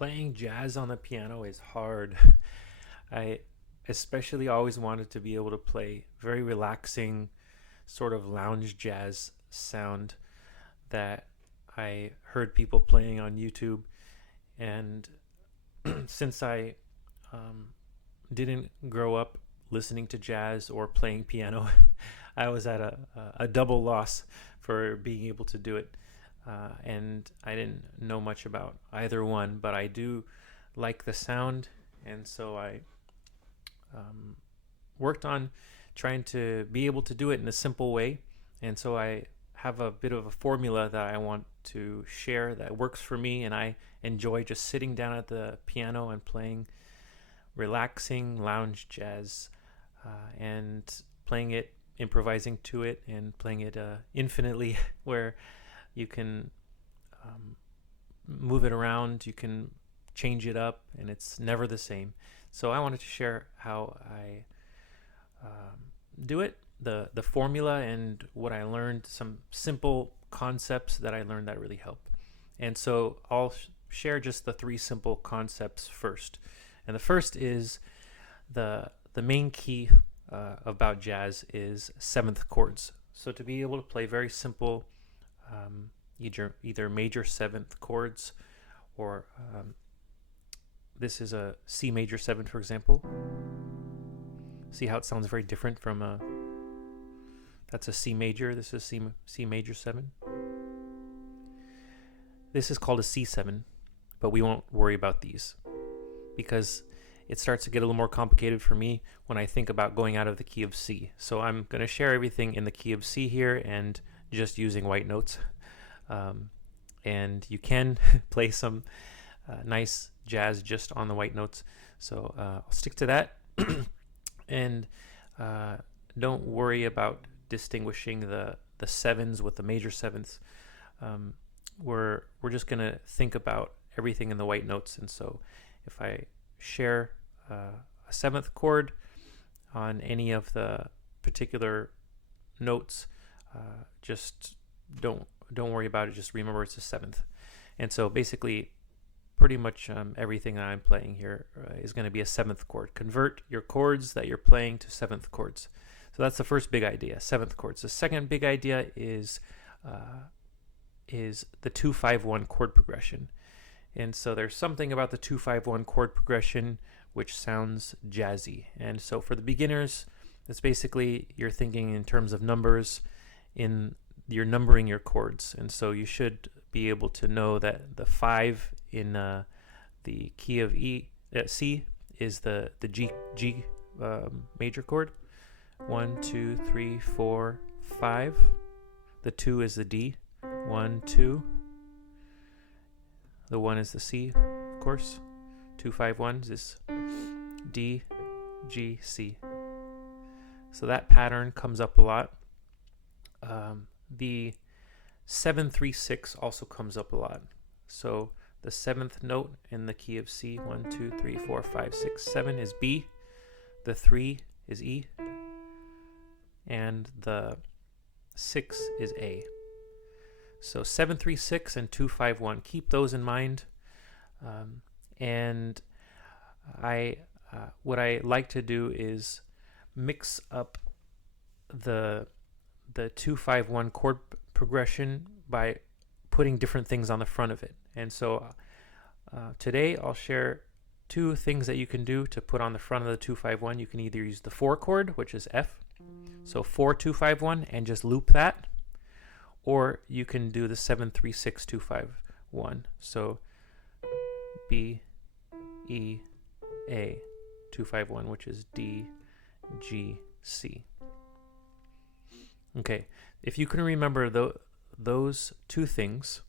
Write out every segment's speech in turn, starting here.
Playing jazz on the piano is hard. I especially always wanted to be able to play very relaxing, sort of lounge jazz sound that I heard people playing on YouTube. And since I um, didn't grow up listening to jazz or playing piano, I was at a double loss for being able to do it. And I didn't know much about either one, but I do like the sound, and so I worked on trying to be able to do it in a simple way. And so I have a bit of a formula that I want to share that works for me, and I enjoy just sitting down at the piano and playing relaxing lounge jazz, and playing it, improvising to it, and playing it infinitely, where you can move it around, you can change it up, and it's never the same. So I wanted to share how I do it, the formula, and what I learned, some simple concepts that I learned that really help. And so I'll share just the three simple concepts first. And the first is the main key about jazz is seventh chords. So to be able to play very simple either major seventh chords, or this is a C major 7, for example. See how it sounds very different from that's a C major, this is C major 7. This is called a C7, but we won't worry about these because it starts to get a little more complicated for me when I think about going out of the key of C. So I'm going to share everything in the key of C here and just using white notes. And you can play some nice jazz just on the white notes. So I'll stick to that. And don't worry about distinguishing the sevens with the major sevenths. We're just going to think about everything in the white notes. And so if I share a seventh chord on any of the particular notes, just don't worry about it. Just remember it's a seventh. And so basically, pretty much everything that I'm playing here is going to be a seventh chord. Convert your chords that you're playing to seventh chords. So that's the first big idea, seventh chords. The second big idea is the 2-5-1 chord progression. And so there's something about the 2-5-1 chord progression which sounds jazzy. And so for the beginners, it's basically you're thinking in terms of numbers, you're numbering your chords. And so you should be able to know that the 5 in the key of C is the G major chord. 1, 2, 3, 4, 5. The 2 is the D. 1, 2. The 1 is the C, of course. 2, 5, 1 is D, G, C. So that pattern comes up a lot. The 7, 3, 6 also comes up a lot. So the seventh note in the key of C, 1, 2, 3, 4, 5, 6, 7 is B. The 3 is E. And the 6 is A. So 7, 3, 6 and 2, 5, 1. Keep those in mind. And what I like to do is mix up the 2, 5, 1 chord progression by putting different things on the front of it. And so today I'll share two things that you can do to put on the front of the 2, 5, 1. You can either use the 4 chord, which is F, so 4, 2, 5, 1, and just loop that, or you can do the 7, 3, 6, 2, 5, 1. So B, E, A, 2, 5, 1, which is D, G, C. Okay, if you can remember those two things,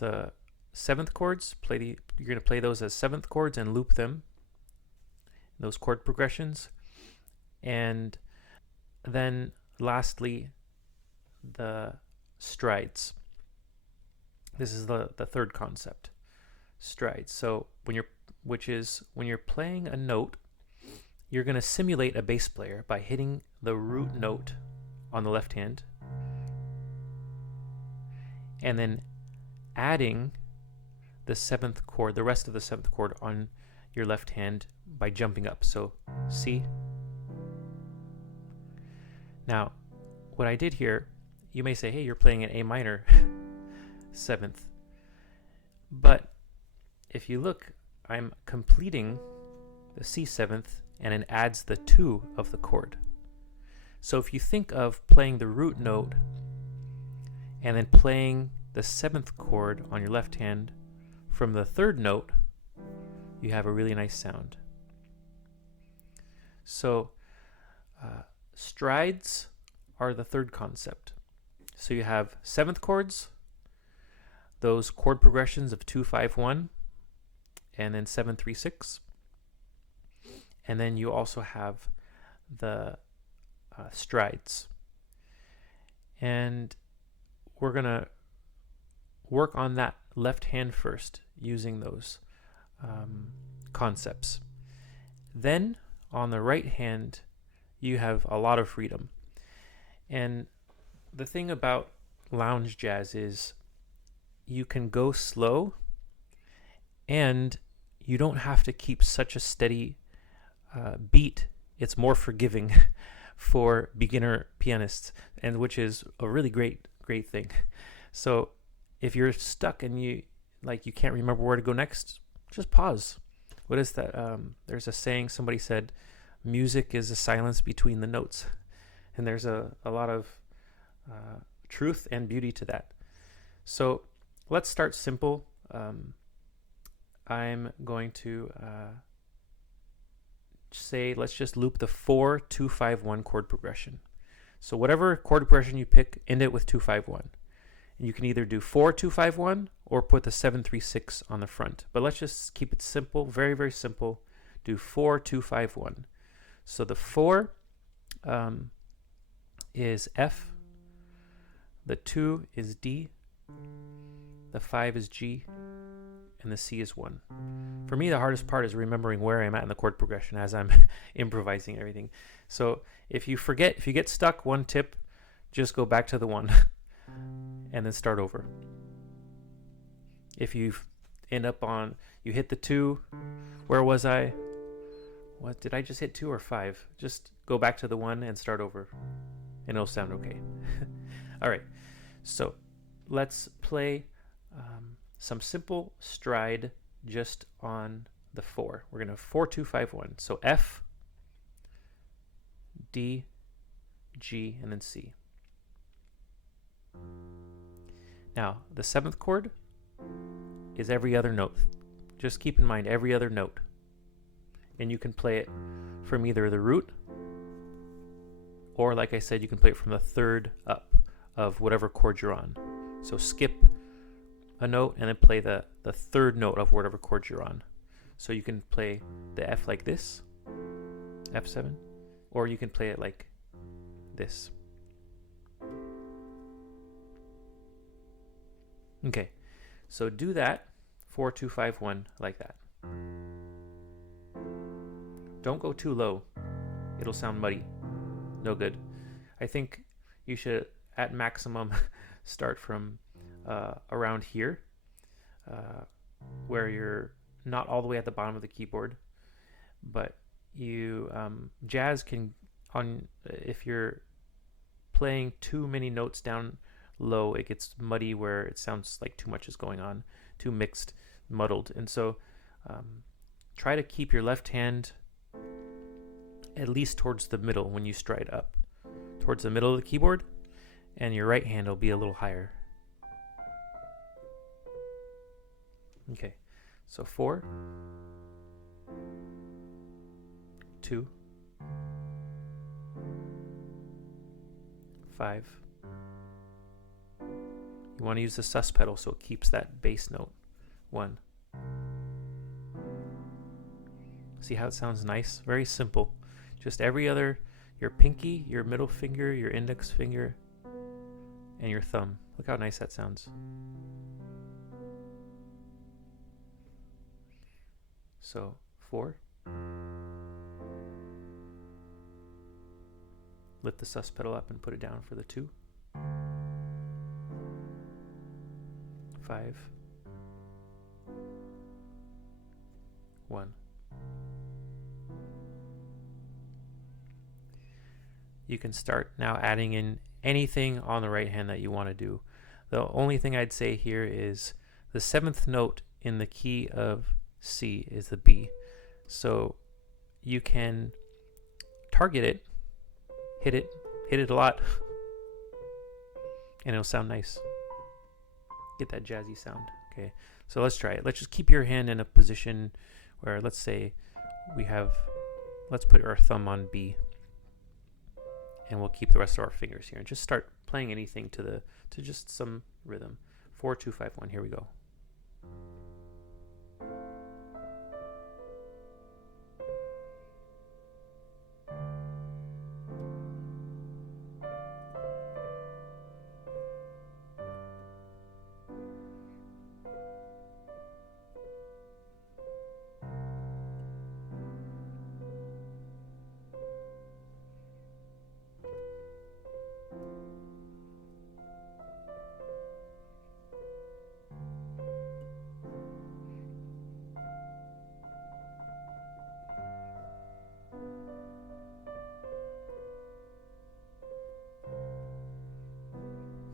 the seventh chords, you're going to play those as seventh chords and loop them, those chord progressions. And then lastly, the strides. This is the third concept, strides. So when you're playing a note, you're going to simulate a bass player by hitting the root note on the left hand and then adding the 7th chord, the rest of the 7th chord on your left hand by jumping up. So C. Now, what I did here, you may say, hey, you're playing an A minor 7th. But if you look, I'm completing the C7th and it adds the 2 of the chord. So if you think of playing the root note and then playing the 7th chord on your left hand from the 3rd note, you have a really nice sound. So strides are the 3rd concept. So you have 7th chords, those chord progressions of 2, 5, 1, and then 7, 3, 6. And then you also have the strides. And we're going to work on that left hand first using those concepts. Then on the right hand, you have a lot of freedom. And the thing about lounge jazz is you can go slow and you don't have to keep such a steady beat. It's more forgiving for beginner pianists, and which is a really great thing. So if you're stuck and you can't remember where to go next, just pause. What is that? There's a saying somebody said, music is a silence between the notes. And there's a lot of truth and beauty to that. So let's start simple. I'm going to say, let's just loop the 4, 2, 5, 1 chord progression. So whatever chord progression you pick, end it with 2, 5, 1. And you can either do 4, 2, 5, 1 or put the 7, 3, 6 on the front. But let's just keep it simple, very, very simple. Do 4, 2, 5, 1. So the 4 is F, the 2 is D, the 5 is G, and the C is 1. For me, the hardest part is remembering where I'm at in the chord progression as I'm improvising everything. So if you get stuck, one tip, just go back to the 1 and then start over. If you end up you hit the 2, where was I? What did I just hit, 2 or 5? Just go back to the 1 and start over, and it'll sound okay. All right, so let's play some simple stride just on the 4. We're going to 4, 2, 5, 1. So F, D, G, and then C. Now, the 7th chord is every other note. Just keep in mind every other note. And you can play it from either the root, or like I said, you can play it from the 3rd up of whatever chord you're on. So skip a note and then play the 3rd note of whatever chord you're on. So you can play the F like this, F7, or you can play it like this. Okay, so do that, 4, 2, 5, 1, like that. Don't go too low. It'll sound muddy. No good. I think you should, at maximum, start from around here, where you're not all the way at the bottom of the keyboard, but you jazz can, if you're playing too many notes down low, it gets muddy where it sounds like too much is going on, too mixed, muddled. And so try to keep your left hand at least towards the middle when you stride up, towards the middle of the keyboard, and your right hand will be a little higher. Okay, so 4, 2, 5. You want to use the sus pedal so it keeps that bass note. 1. See how it sounds nice? Very simple. Just every other, your pinky, your middle finger, your index finger, and your thumb. Look how nice that sounds. So 4. Lift the sus pedal up and put it down for the 2. 5. 1. You can start now adding in anything on the right hand that you want to do. The only thing I'd say here is the 7th note in the key of C is the B. So you can target it, hit it a lot, and it'll sound nice. Get that jazzy sound. Okay, so let's try it. Let's just keep your hand in a position where, let's say let's put our thumb on B, and we'll keep the rest of our fingers here and just start playing anything to just some rhythm. 4, 2, 5, 1. Here we go.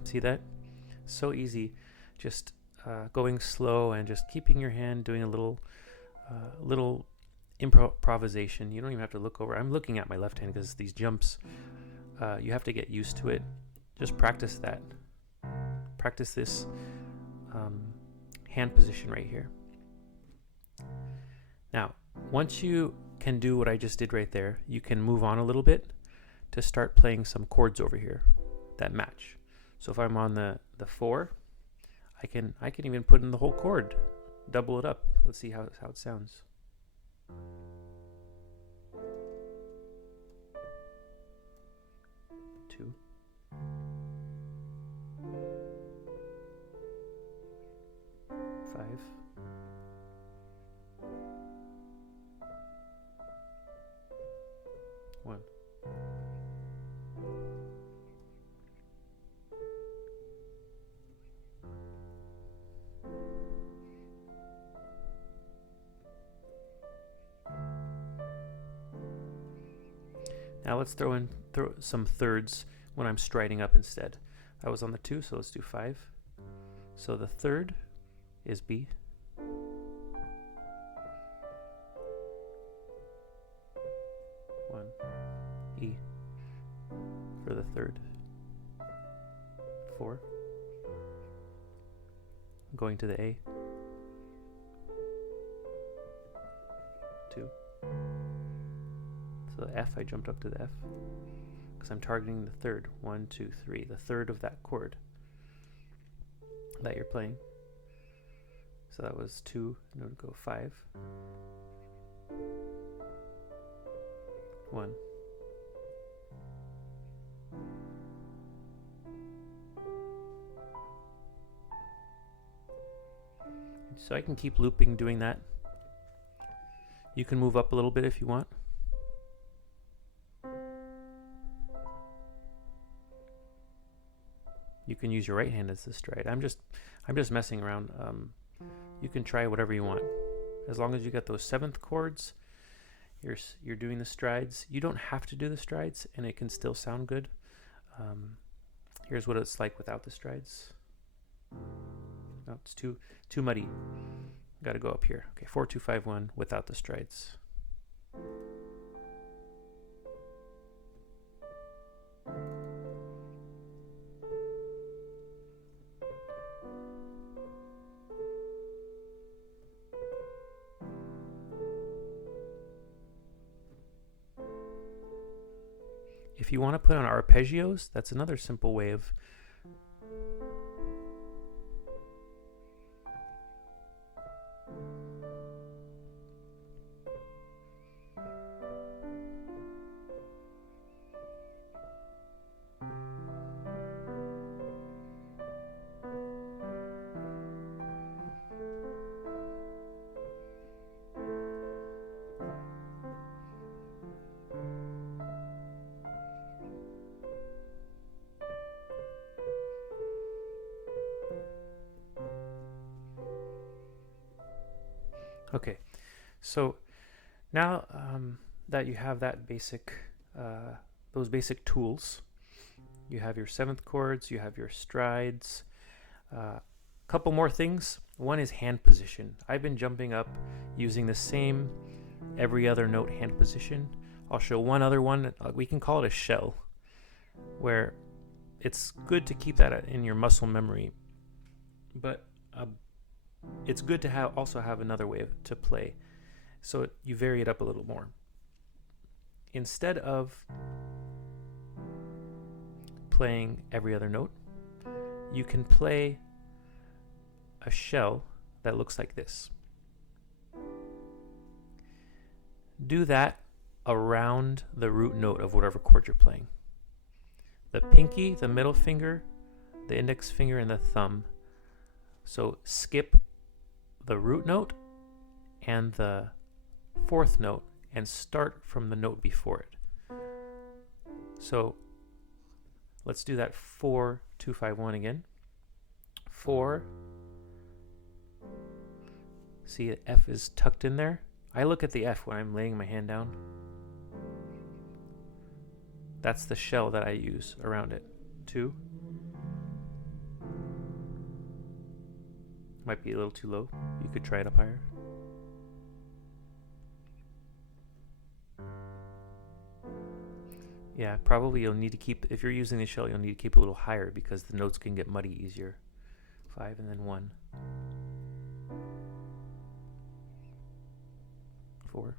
See that? So easy. Just going slow and just keeping your hand, doing a little improvisation. You don't even have to look over. I'm looking at my left hand because these jumps, you have to get used to it. Just practice that. Practice this hand position right here. Now, once you can do what I just did right there, you can move on a little bit to start playing some chords over here that match. So if I'm on the 4, I can even put in the whole chord, double it up. Let's see how it sounds. Two. 5. 1. Now let's throw some thirds when I'm striding up instead. I was on the 2, so let's do 5. So the third is B. 1. E for the third. 4. Going to the A. 2. So the F, I jumped up to the F because I'm targeting the third. 1, 2, 3, the third of that chord that you're playing. So that was 2, and it would go 5. 1. So I can keep looping doing that. You can move up a little bit if you want. You can use your right hand as the stride. I'm just messing around. You can try whatever you want, as long as you get those 7th chords. You're doing the strides. You don't have to do the strides, and it can still sound good. Here's what it's like without the strides. No, it's too muddy. Got to go up here. Okay, 4, 2, 5, 1 without the strides. If you want to put on arpeggios, that's another simple way of Okay, So now that you have that basic, those basic tools, you have your seventh chords, you have your strides. Couple more things. One is hand position. I've been jumping up using the same every other note hand position. I'll show one other one. We can call it a shell, where it's good to keep that in your muscle memory, but it's good to also have another way to play, so you vary it up a little more. Instead of playing every other note, you can play a shell that looks like this. Do that around the root note of whatever chord you're playing. The pinky, the middle finger, the index finger, and the thumb. So skip the root note and the fourth note and start from the note before it. So let's do that 4, 2, 5, 1 again. 4. See, the F is tucked in there. I look at the F when I'm laying my hand down. That's the shell that I use around it. 2. Might be a little too low. You could try it up higher. Yeah, probably you'll need to keep, if you're using the shell, you'll need to keep a little higher because the notes can get muddy easier. 5 and then 1. 4.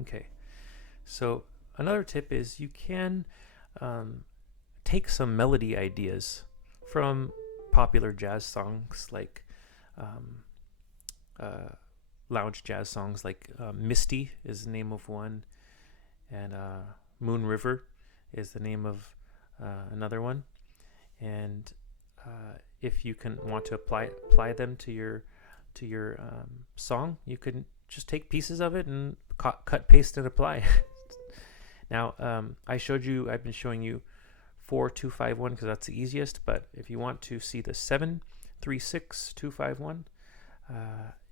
Okay, so another tip is you can take some melody ideas from popular jazz songs, like lounge jazz songs, like Misty is the name of one, and Moon River is the name of another one. And if you want to apply them to your song, you can just take pieces of it and cut, paste, and apply. Now, I've been showing you 4, 2, 5, 1 because that's the easiest, but if you want to see the 7, 3, 6, 2, 5, 1,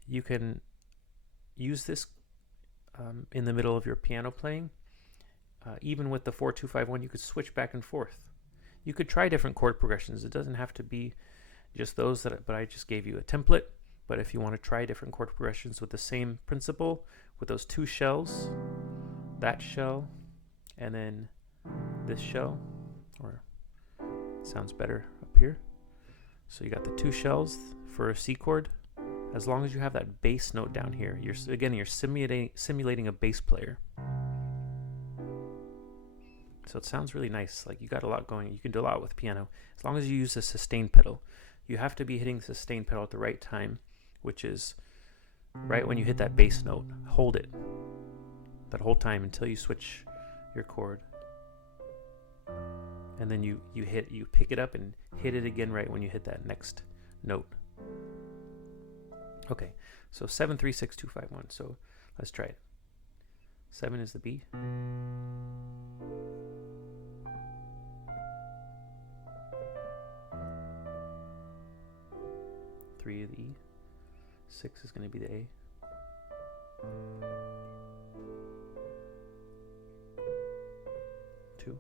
you can use this in the middle of your piano playing. Even with the 4, 2, 5, 1, you could switch back and forth. You could try different chord progressions. It doesn't have to be just those but I just gave you a template. But if you want to try different chord progressions with the same principle, with those 2 shells, that shell, and then this shell, or sounds better up here. So you got the 2 shells for a C chord. As long as you have that bass note down here, you're simulating a bass player. So it sounds really nice. Like you got a lot going. You can do a lot with piano as long as you use the sustain pedal. You have to be hitting the sustain pedal at the right time, which is right when you hit that bass note. Hold it that whole time until you switch your chord, and then you pick it up and hit it again right when you hit that next note. Okay, so 7, 3, 6, 2, 5, 1. So let's try it. 7 is the B. 3 of the E. 6 is going to be the A. 2.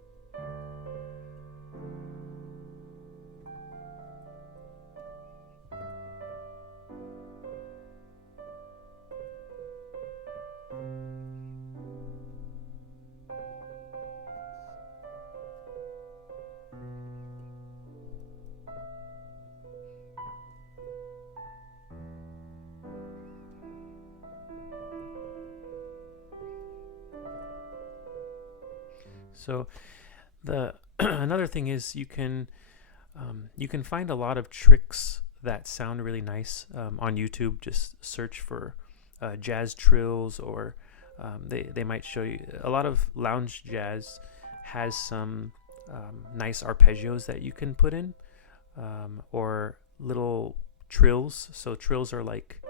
So the another thing is you can find a lot of tricks that sound really nice on YouTube. Just search for jazz trills, or they might show you a lot of lounge jazz has some nice arpeggios that you can put in, or little trills. So trills are like,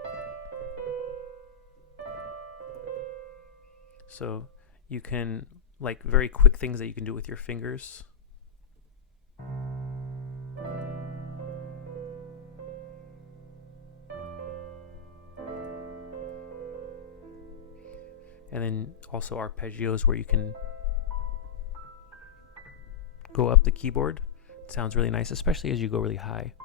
so you can, like, very quick things that you can do with your fingers. And then also arpeggios where you can go up the keyboard. It sounds really nice, especially as you go really high.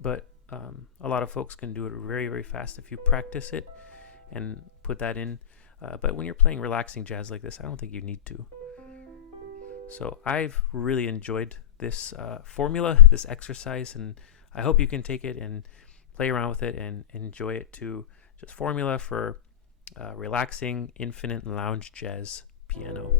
But a lot of folks can do it very, very fast if you practice it and put that in. But when you're playing relaxing jazz like this, I don't think you need to. So I've really enjoyed this formula, this exercise, and I hope you can take it and play around with it and enjoy it too. Just formula for relaxing, infinite lounge jazz piano.